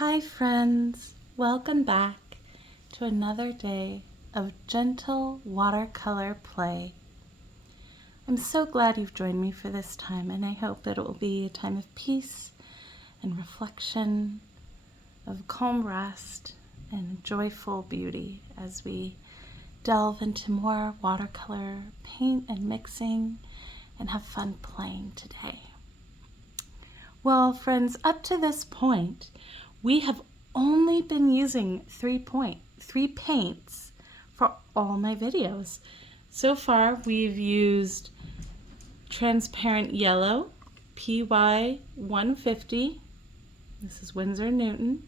Hi friends, welcome back to another day of gentle watercolor play. I'm so glad you've joined me for this time, and I hope it will be a time of peace and reflection, of calm rest and joyful beauty as we delve into more watercolor paint and mixing and have fun playing today. Well, friends, up to this point, we have only been using three paints for all my videos. So far, we've used transparent yellow, PY 150. This is Winsor Newton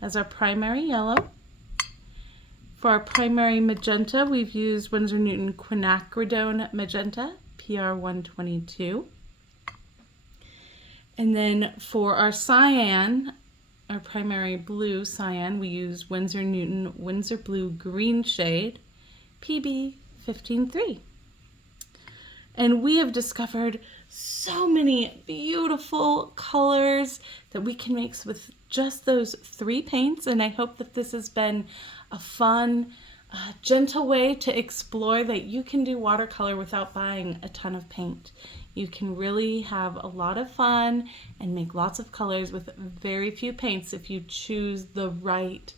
as our primary yellow. For our primary magenta, we've used Winsor Newton quinacridone magenta, PR 122. And then for our cyan, our primary blue cyan, we use Winsor Newton Winsor Blue Green Shade, PB 153. And we have discovered so many beautiful colors that we can mix with just those three paints, and I hope that this has been a fun, gentle way to explore that you can do watercolor without buying a ton of paint. You can really have a lot of fun and make lots of colors with very few paints if you choose the right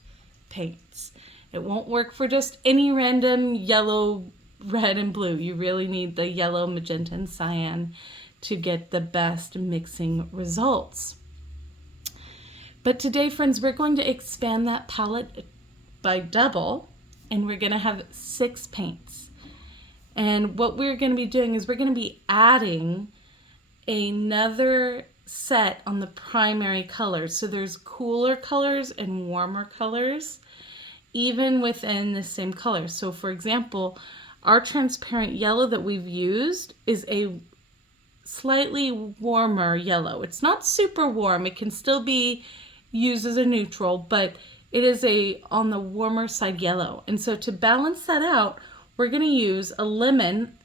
paints. It won't work for just any random yellow, red, and blue. You really need the yellow, magenta, and cyan to get the best mixing results. But today, friends, we're going to expand that palette by double, and we're going to have 6 paints. And what we're going to be doing is we're going to be adding another set on the primary colors. So there's cooler colors and warmer colors, even within the same color. So for example, our transparent yellow that we've used is a slightly warmer yellow. It's not super warm. It can still be used as a neutral, but it is on the warmer side yellow. And so to balance that out, we're going to use a lemon,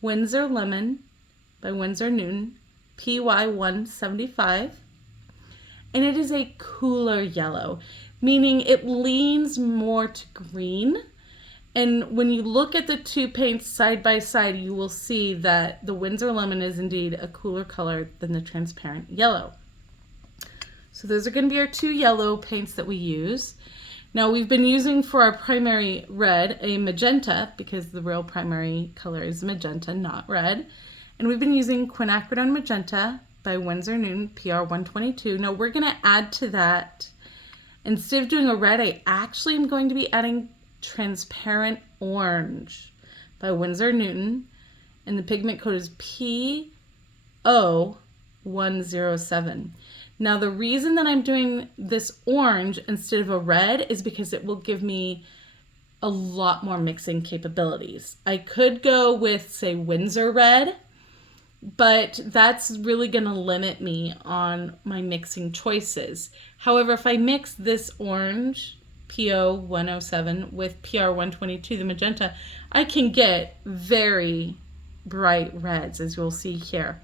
Winsor Lemon by Winsor Newton, PY 175. And it is a cooler yellow, meaning it leans more to green. And when you look at the two paints side by side, you will see that the Winsor Lemon is indeed a cooler color than the transparent yellow. So those are going to be our 2 yellow paints that we use. Now we've been using for our primary red a magenta, because the real primary color is magenta, not red. And we've been using quinacridone magenta by Winsor Newton PR 122. Now we're going to add to that, instead of doing a red, I actually am going to be adding transparent orange by Winsor Newton. And the pigment code is PO 107. Now the reason that I'm doing this orange instead of a red is because it will give me a lot more mixing capabilities. I could go with, say, Winsor red, but that's really going to limit me on my mixing choices. However, if I mix this orange, PO 107, with PR 122, the magenta, I can get very bright reds, as you'll see here.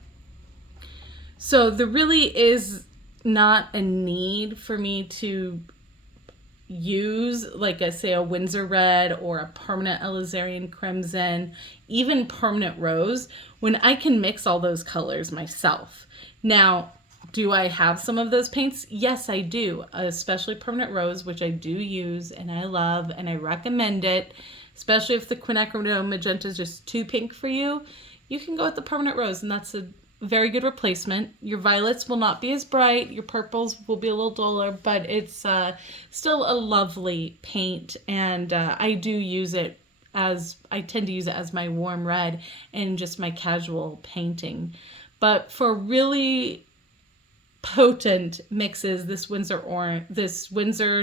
So there really is not a need for me to use, like say, a Winsor red or a permanent alizarin crimson, even permanent rose, when I can mix all those colors myself. Now, do I have some of those paints? Yes, I do, especially permanent rose, which I do use and I love and I recommend it, especially if the quinacridone magenta is just too pink for you. You can go with the permanent rose, and that's a very good replacement. Your violets will not be as bright, your purples will be a little duller, but it's still a lovely paint, and I do use it I tend to use it as my warm red in just my casual painting. But for really potent mixes, this Winsor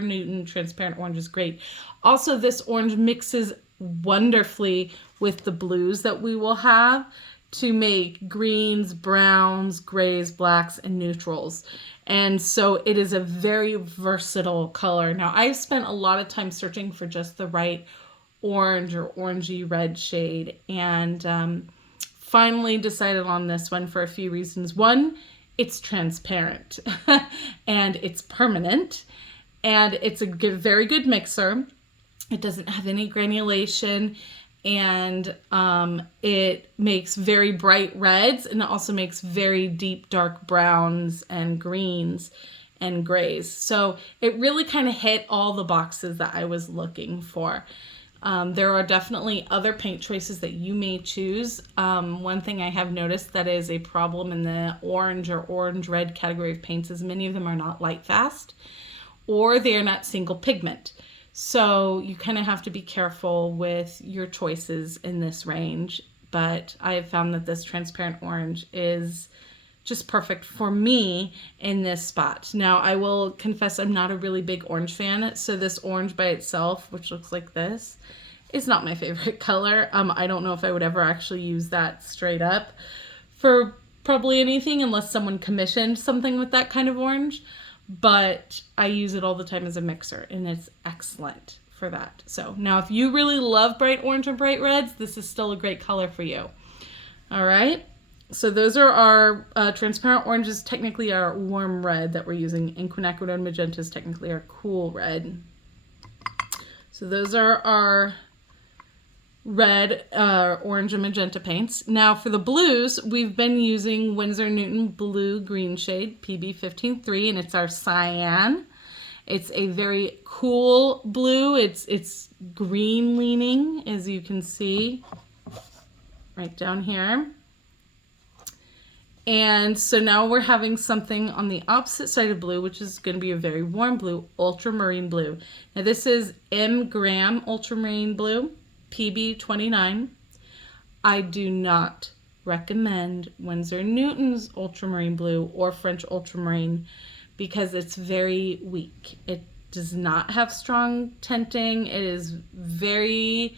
Newton transparent orange is great. Also, this orange mixes wonderfully with the blues that we will have to make greens, browns, grays, blacks, and neutrals. And so it is a very versatile color. Now, I've spent a lot of time searching for just the right orange or orangey red shade, and finally decided on this one for a few reasons. One, it's transparent and it's permanent. and it's a very good mixer. It doesn't have any granulation, and it makes very bright reds, and it also makes very deep dark browns and greens and grays. So it really kind of hit all the boxes that I was looking for. There are definitely other paint choices that you may choose. One thing I have noticed that is a problem in the orange or orange-red category of paints is many of them are not light fast, or they are not single pigment. So you kind of have to be careful with your choices in this range. But I have found that this transparent orange is just perfect for me in this spot. Now, I will confess I'm not a really big orange fan, so this orange by itself, which looks like this, is not my favorite color. I don't know if I would ever actually use that straight up for probably anything unless someone commissioned something with that kind of orange, but I use it all the time as a mixer, and it's excellent for that. So now if you really love bright orange and bright reds, this is still a great color for you. All right. So those are our transparent oranges, technically our warm red that we're using, and quinacridone magenta is technically our cool red. So those are our red, orange, and magenta paints. Now for the blues, we've been using Winsor Newton Blue Green Shade PB153, and it's our cyan. It's a very cool blue. It's green leaning, as you can see right down here. And so now we're having something on the opposite side of blue, which is going to be a very warm blue, ultramarine blue. Now this is M Graham ultramarine blue, PB29. I do not recommend Winsor Newton's ultramarine blue or French ultramarine because it's very weak. It does not have strong tinting. It is very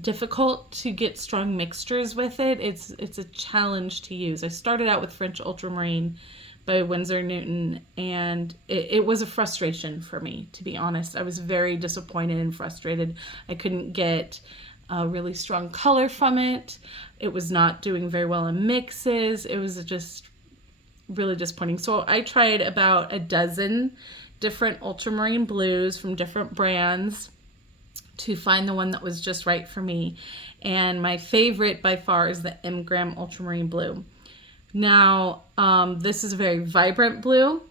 difficult to get strong mixtures with it. It's a challenge to use. I started out with French ultramarine by Winsor Newton, and it was a frustration for me, to be honest. I was very disappointed and frustrated. I couldn't get a really strong color from it. It was not doing very well in mixes. It was just really disappointing. So I tried about a dozen different ultramarine blues from different brands to find the one that was just right for me. And my favorite by far is the M Graham ultramarine blue. Now, this is a very vibrant blue.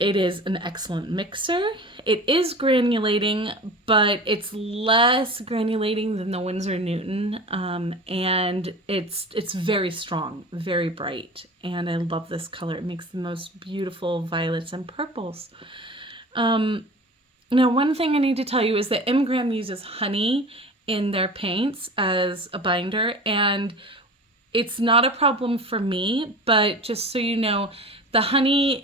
It is an excellent mixer. It is granulating, but it's less granulating than the Winsor Newton, and it's very strong, very bright, and I love this color. It makes the most beautiful violets and purples. Now, one thing I need to tell you is that M Graham uses honey in their paints as a binder, and it's not a problem for me, but just so you know, the honey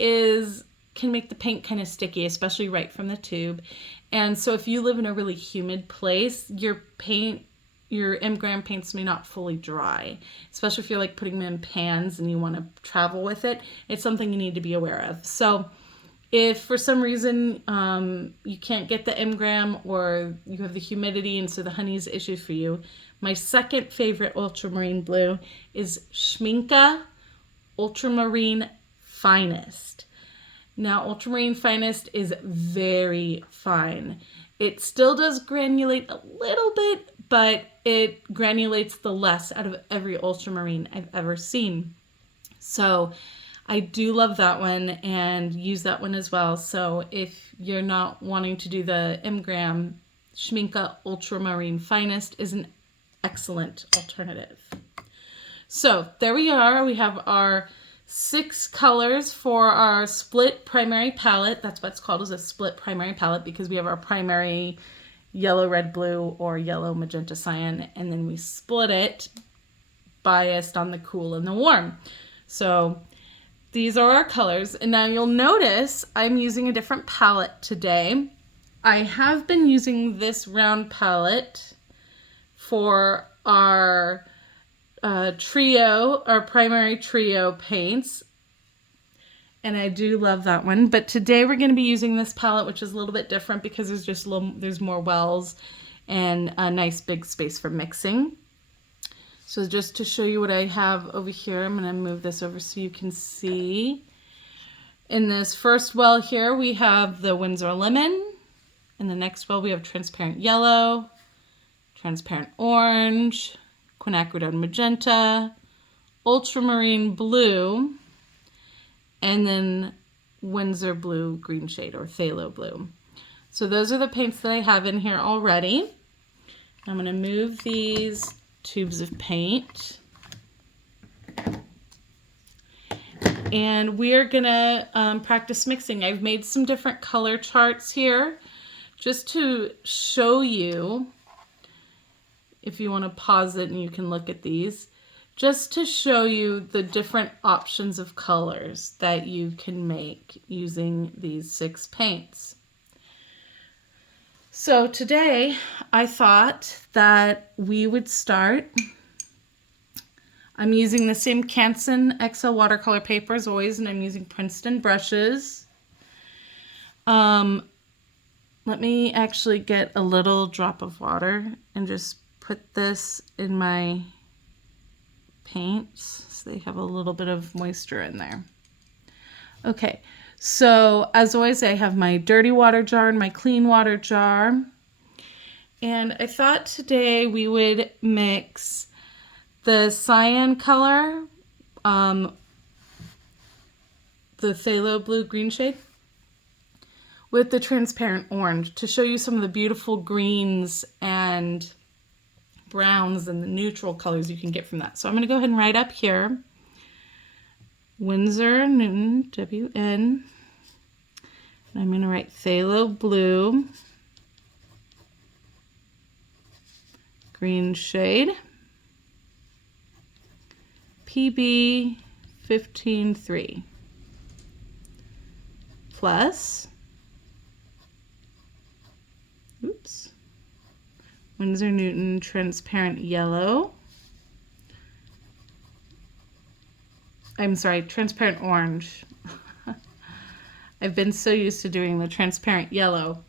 can make the paint kind of sticky, especially right from the tube. And so if you live in a really humid place, your M Graham paints may not fully dry, especially if you're like putting them in pans and you want to travel with it. It's something you need to be aware of. So if for some reason you can't get the M Graham, or you have the humidity and so the honey is an issue for you, my second favorite ultramarine blue is Schmincke Ultramarine Finest. Now, Ultramarine Finest is very fine. It still does granulate a little bit, but it granulates the less out of every ultramarine I've ever seen. So I do love that one and use that one as well. So if you're not wanting to do the M Graham, Schmincke Ultramarine Finest is an excellent alternative. So there we are. We have our 6 colors for our split primary palette. That's what's called as a split primary palette, because we have our primary yellow, red, blue, or yellow, magenta, cyan, and then we split it biased on the cool and the warm. So these are our colors. And now you'll notice I'm using a different palette today. I have been using this round palette for our our primary trio paints, and I do love that one. But today we're going to be using this palette, which is a little bit different because there's more wells and a nice big space for mixing. So just to show you what I have over here, I'm going to move this over so you can see. In this first well here, we have the Windsor Lemon. In the next well, we have Transparent Yellow, Transparent Orange, Quinacridone Magenta, Ultramarine Blue, and then Windsor Blue Green Shade, or Phthalo Blue. So those are the paints that I have in here already. I'm going to move these tubes of paint. And we are going to practice mixing. I've made some different color charts here just to show you, if you want to pause it and you can look at these, just to show you the different options of colors that you can make using these 6 paints. So today I thought that we would start. I'm using the same Canson XL watercolor paper as always, and I'm using Princeton brushes. Let me actually get a little drop of water and just put this in my paints so they have a little bit of moisture in there. Okay, so as always, I have my dirty water jar and my clean water jar. And I thought today we would mix the cyan color, the phthalo blue green shade, with the transparent orange to show you some of the beautiful greens and browns and the neutral colors you can get from that. So I'm going to go ahead and write up here, Winsor Newton, W-N, and I'm going to write phthalo blue, green shade, PB 15-3, plus, Winsor Newton transparent yellow. I'm sorry, transparent orange. I've been so used to doing the transparent yellow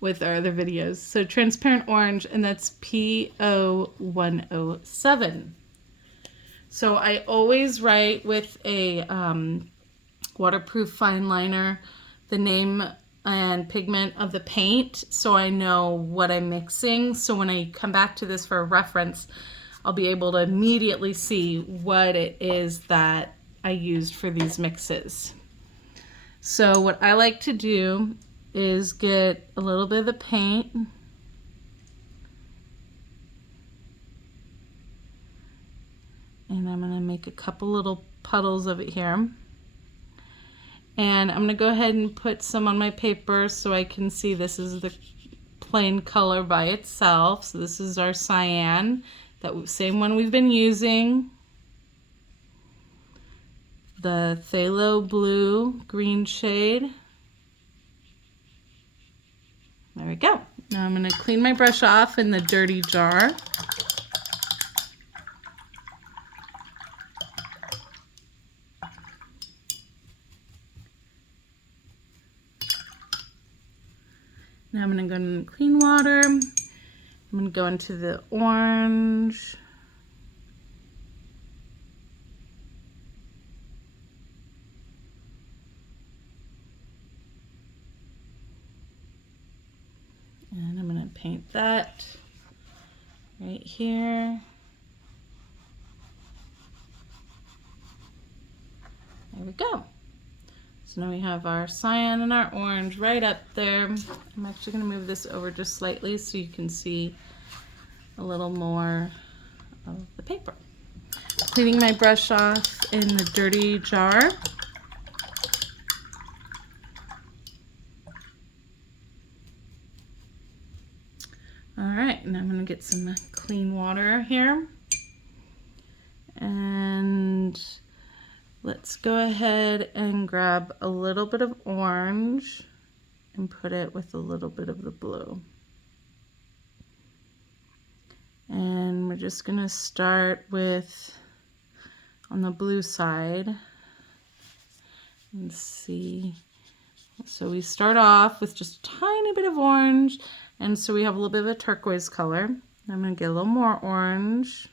with our other videos. So transparent orange, and that's PO107. So I always write with a waterproof fine liner the name and pigment of the paint so I know what I'm mixing. So when I come back to this for a reference, I'll be able to immediately see what it is that I used for these mixes. So what I like to do is get a little bit of the paint and I'm going to make a couple little puddles of it here. And I'm going to go ahead and put some on my paper so I can see this is the plain color by itself. So this is our cyan, that same one we've been using. The phthalo blue green shade. There we go. Now I'm going to clean my brush off in the dirty jar. Now I'm going to go in clean water. I'm going to go into the orange. And I'm going to paint that right here. There we go. So now we have our cyan and our orange right up there. I'm actually going to move this over just slightly so you can see a little more of the paper. Cleaning my brush off in the dirty jar. All right, now I'm going to get some clean water here. And let's go ahead and grab a little bit of orange and put it with a little bit of the blue. And we're just going to start with on the blue side and see. So we start off with just a tiny bit of orange, and so we have a little bit of a turquoise color. I'm going to get a little more orange.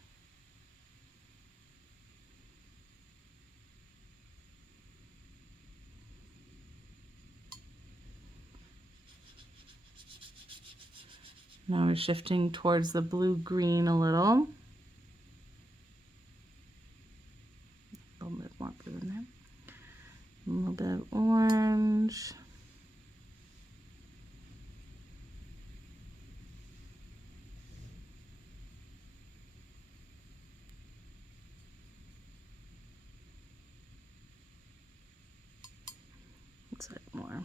Now we're shifting towards the blue-green a little. A little bit more blue in there. A little bit of orange. Looks like more.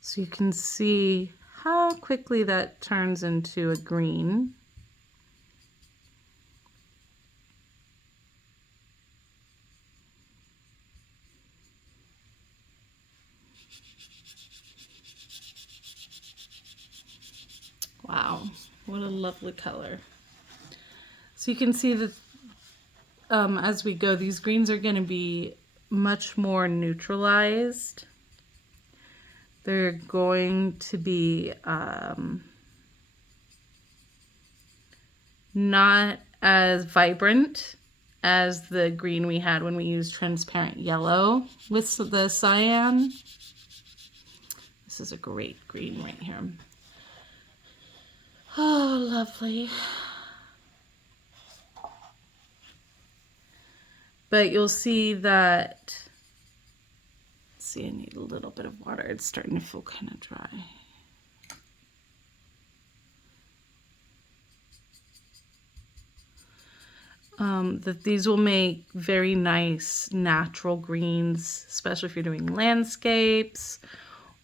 So you can see how quickly that turns into a green. Wow, what a lovely color. So you can see that as we go, these greens are going to be much more neutralized. They're going to be not as vibrant as the green we had when we used transparent yellow with the cyan. This is a great green right here. Oh, lovely. But you'll see that, see, I need a little bit of water. It's starting to feel kind of dry. That these will make very nice natural greens, especially if you're doing landscapes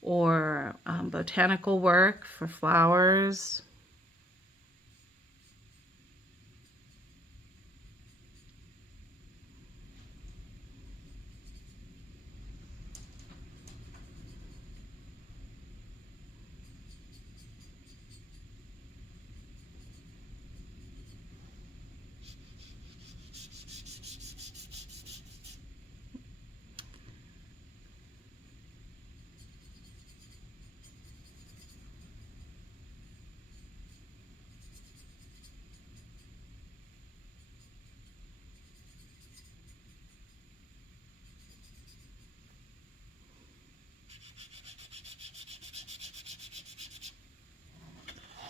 or botanical work for flowers.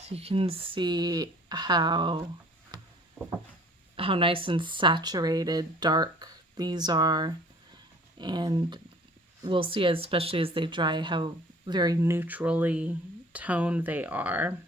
So you can see how nice and saturated, dark these are, and we'll see, especially as they dry, how very neutrally toned they are.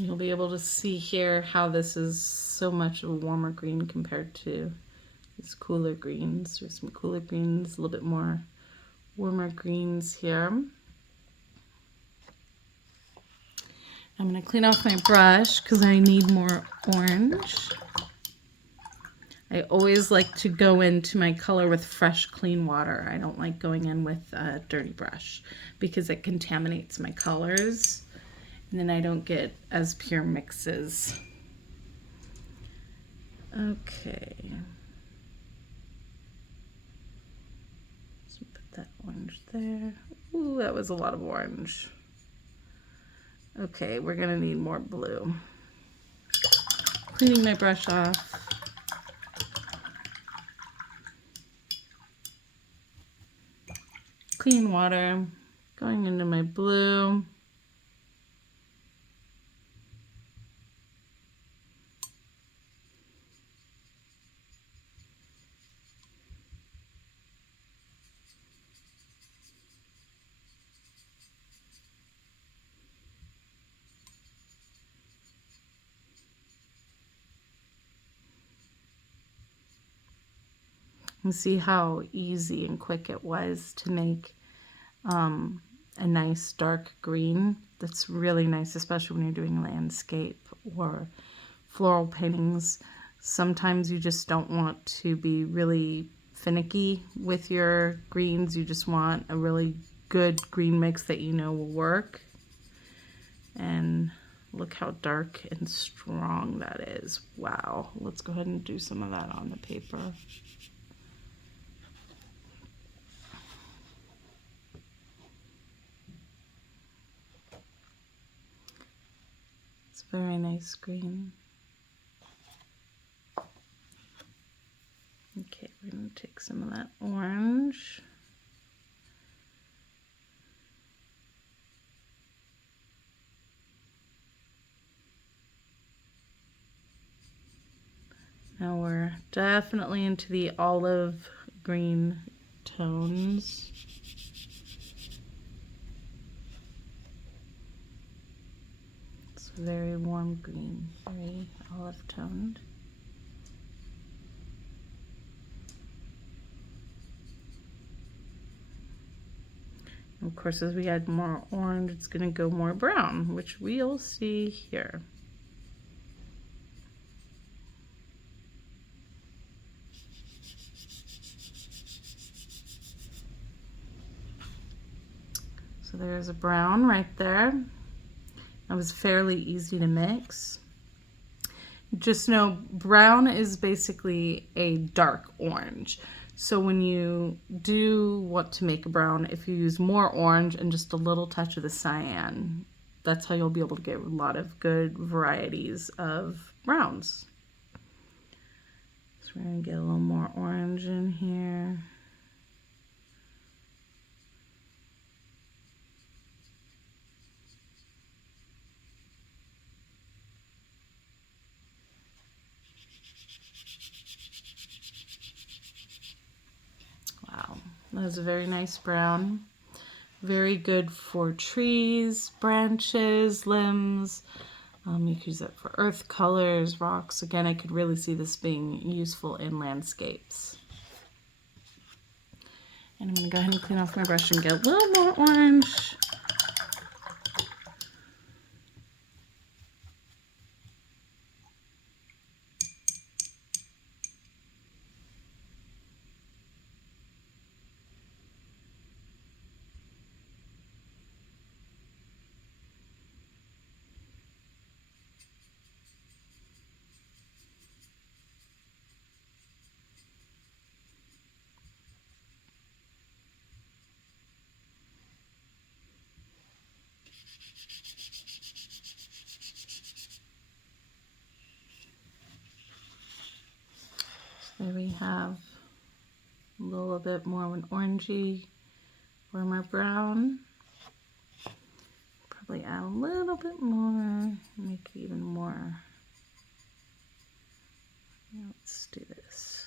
You'll be able to see here how this is so much of a warmer green compared to these cooler greens. There's some cooler greens, a little bit more warmer greens here. I'm going to clean off my brush because I need more orange. I always like to go into my color with fresh, clean water. I don't like going in with a dirty brush because it contaminates my colors. And then I don't get as pure mixes. Okay. So put that orange there. Ooh, that was a lot of orange. Okay, we're gonna need more blue. Cleaning my brush off. Clean water. Going into my blue. And see how easy and quick it was to make a nice dark green. That's really nice, especially when you're doing landscape or floral paintings. Sometimes you just don't want to be really finicky with your greens. You just want a really good green mix that you know will work. And look how dark and strong that is. Wow. Let's go ahead and do some of that on the paper. It's a very nice green. Okay, we're going to take some of that orange. Now we're definitely into the olive green tones. It's very warm green, very olive toned. Of course, as we add more orange, it's going to go more brown, which we'll see here. So there's a brown right there. That was fairly easy to mix. Just know brown is basically a dark orange. So when you do want to make a brown, if you use more orange and just a little touch of the cyan, that's how you'll be able to get a lot of good varieties of browns. So we're going to get a little more orange in here. Wow, that's a very nice brown. Very good for trees, branches, limbs. You can use it for earth colors, rocks. Again, I could really see this being useful in landscapes. And I'm going to go ahead and clean off my brush and get a little more orange. There we have a little bit more of an orangey, warmer brown. Probably add a little bit more, make it even more. Let's do this.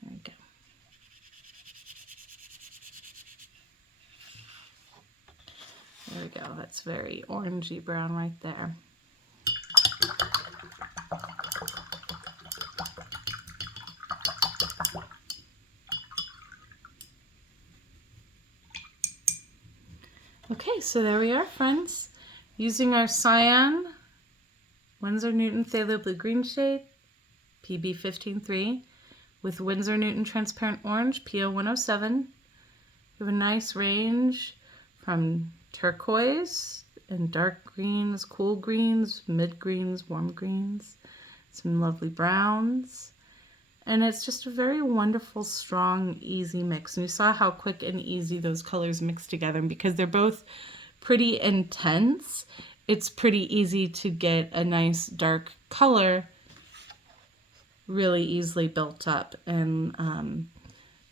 There we go. There we go. That's very orangey brown right there. Okay, so there we are, friends. Using our cyan Winsor Newton Phthalo Blue Green shade, PB 15-3, with Winsor Newton Transparent Orange, PO 107. We have a nice range from turquoise and dark greens, cool greens, mid greens, warm greens, some lovely browns. And it's just a very wonderful, strong, easy mix. And you saw how quick and easy those colors mix together. And because they're both pretty intense, it's pretty easy to get a nice dark color really easily built up. And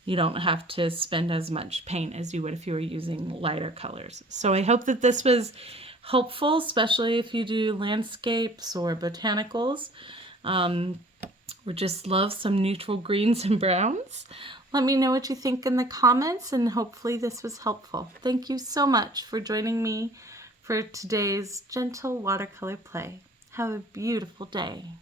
you don't have to spend as much paint as you would if you were using lighter colors. So I hope that this was helpful, especially if you do landscapes or botanicals. Or just love some neutral greens and browns. Let me know what you think in the comments, and hopefully this was helpful. Thank you so much for joining me for today's gentle watercolor play. Have a beautiful day.